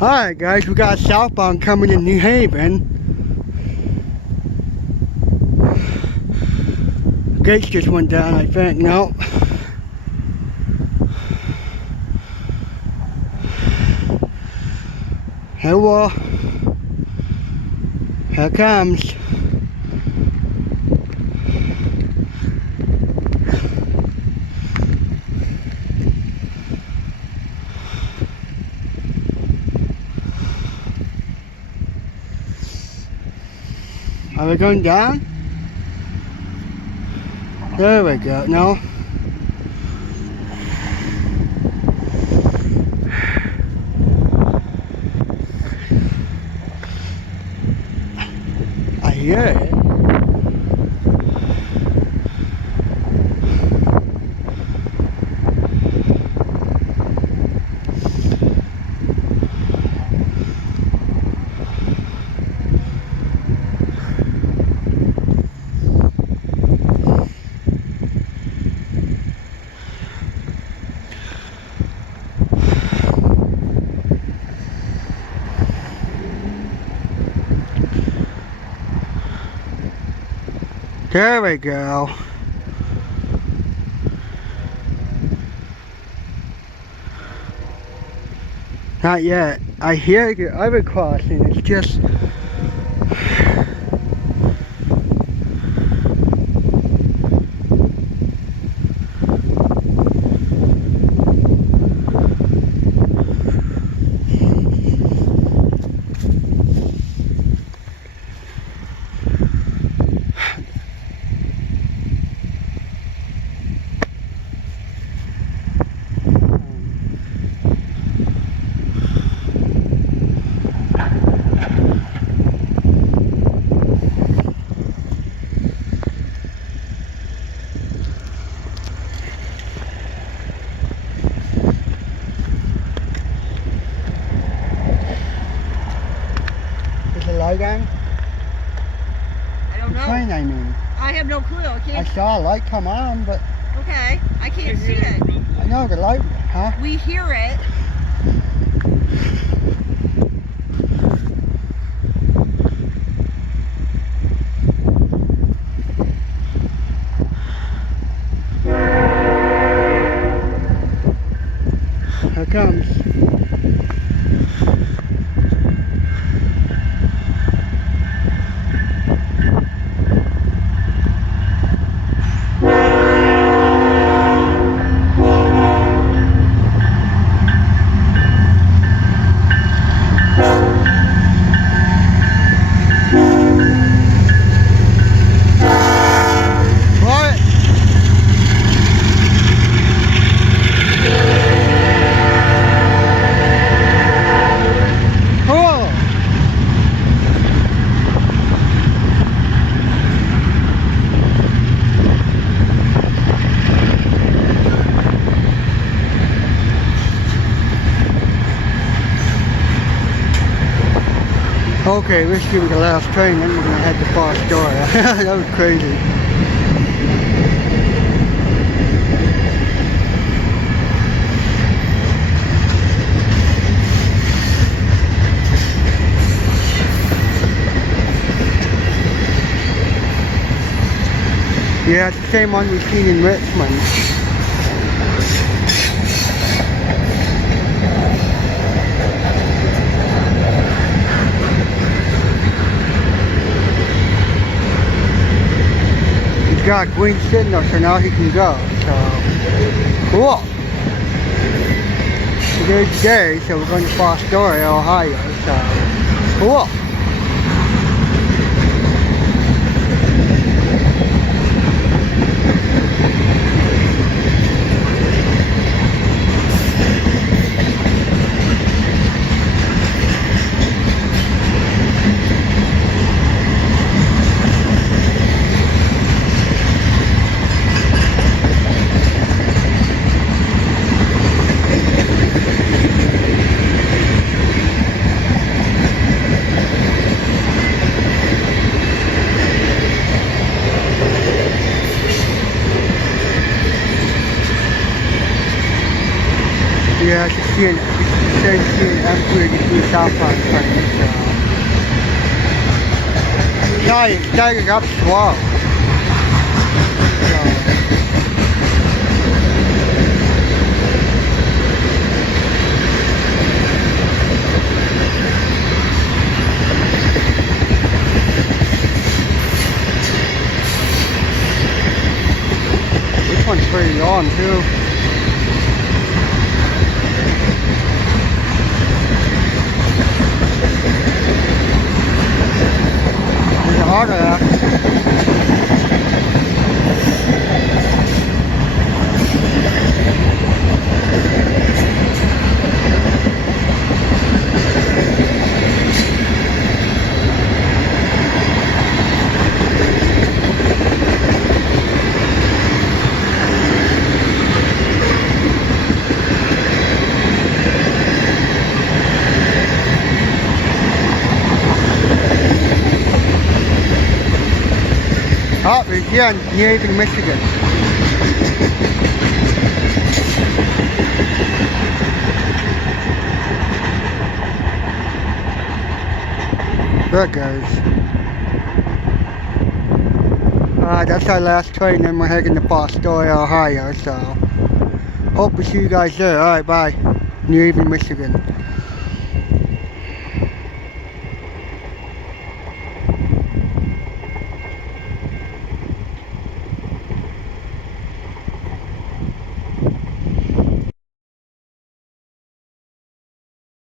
Alright guys, we got southbound coming in New Haven. Gates just went down, I think. No. Here it comes. Are we going down? There we go. No. I hear it. There we go. Not yet. I hear the other crossing. It's just... Again? I don't know. Train, I mean. I have no clue. I saw a light come on, but... Okay, I can't see it. I know the light, huh? We hear it. Here it comes. Okay, let's give it the last train, then we're going to head to Far Story. That was crazy. Yeah, it's the same one we've seen in Richmond. Got a green signal, so now he can go. So cool. Today's day, so we're going to Fostoria, Ohio. So cool. Yeah, I can see it. M383 southbound train. So it's starting up slow. This one's pretty long too. There's a auto accident. Oh, we're here in New Haven, Michigan. There it goes. Alright, that's our last train, then we're heading to Fostoria, Ohio, so hope to see you guys there. Alright, bye. New Haven, Michigan.